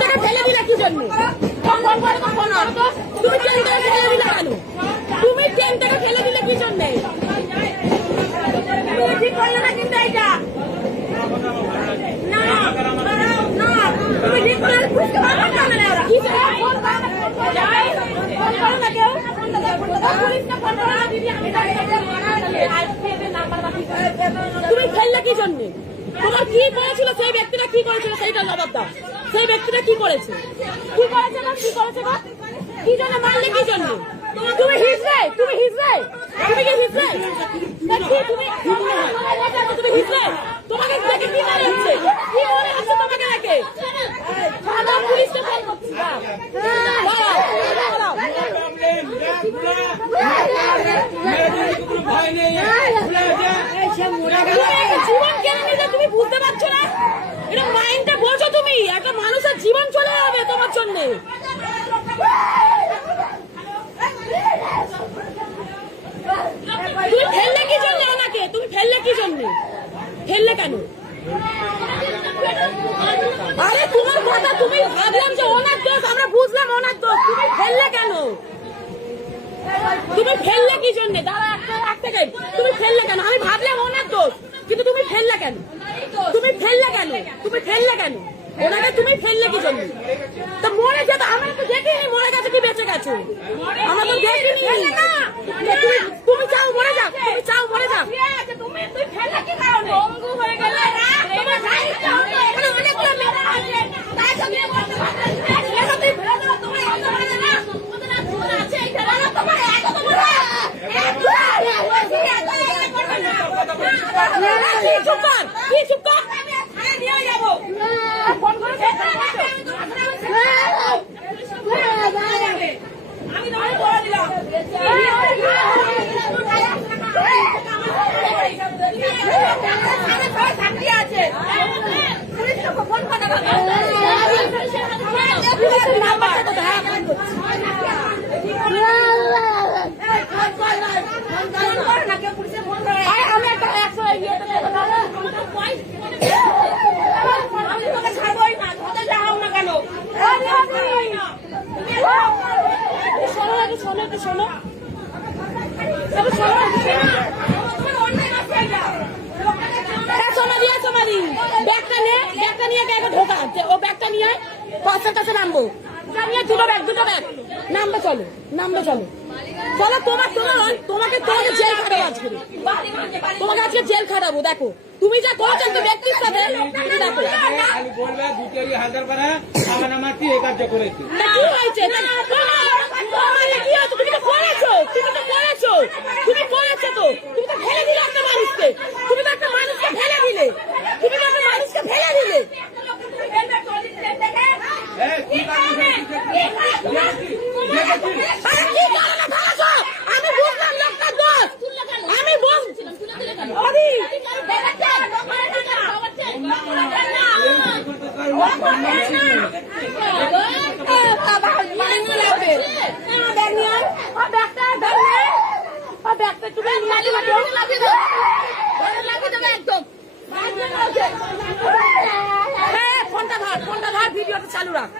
থেকে ফেলে দিলে কি জন্য? তুমি ট্রেন থেকে ফেলে দিলে কেন? তুমি ট্রেন থেকে ফেলে দিলে কি জন্যে? ঠিক করলে না কিন্তু এইটা না না তুমি ঠিক করলে বুঝতে পারবে না ওরা কি ফোন করো না কেউ পুলিশকে ফোন করো না দিদি আমি তুমি ফেললে কি জন্যে? তোমার কি করেছিল সেই ব্যক্তিটা কি করেছিল সেইটা জবাব দাও। সেই ব্যক্তিটা কি করেছে কি করেছে না কি করেছে না কি জন্য মারলে কি জন্য? তুমি হিজড়ে তুমি হিজড়ে তুমি কি হিজড়ে তুমি তুমি হিজড়ে তোমাকে দেখে কি মনে হচ্ছে কি মনে হচ্ছে তোমাকে দেখে থানা পুলিশকে ফোন করছি জীবন কেড়ে নিলে তুমি বুঝতে পারছো না? এটা মাইন্ডটা বোঝো তুমি একটা মানুষের জীবন চলে যাবে তোমার জন্য। তুমি ফেললে কি জন্য ওনাকে? তুমি ফেললে কি জন্য? ফেললে কেন? আরে তোমার কথা তুমি ভাবলাম যে ওনার দোষ, আমরা বুঝলাম ওনার দোষ, তুমি ফেললে কেন? তুমি ফেললে কি জন্য? দাঁড়া এক সেকেন্ড, তুমি ফেললে কেন? আমি ভাবলাম ওনার দোষ, কিন্তু তুমি ফেললে কেন? তুমি ফেললে কেন? তুমি ফেললে কেন ওনাকে? তুমি ফেললে কি জন্য? তো মরে যেত, আমরা তো দেখিনি মরে গেছে কি বেঁচে গেছে, আমরা তো দেখিনি। তুমি চাও মরে যাও, তুমি চাও মরে যাও, তুমি ফেললে কি কারণে? অঙ্গ হয়ে গেলে শোনো ব্যাগটা নিয়ে ঢোকা ও ব্যাগটা নিয়ে বাসের কাছে নামবো, নিয়ে দুটো ব্যাগ নামবে, চলো চলো তোমাকে জেল খাটাবো আজকে, তোমাকে আজকে জেল খাটাবো। দেখো তুমি যা করছো একটা ব্যক্তির সাথে, তুমি দেখো কি হয়েছে, তুমি তো করেছো তো, তুমি তো ফেলে দিলে একটা মানুষকে, তুমি তো একটা মানুষকে ফেলে দিলে, আমি বুঝলাম লোকটার দোষ, আমি বলছিলাম ফোনটা ধর ভিডিওটা চালু রাখ।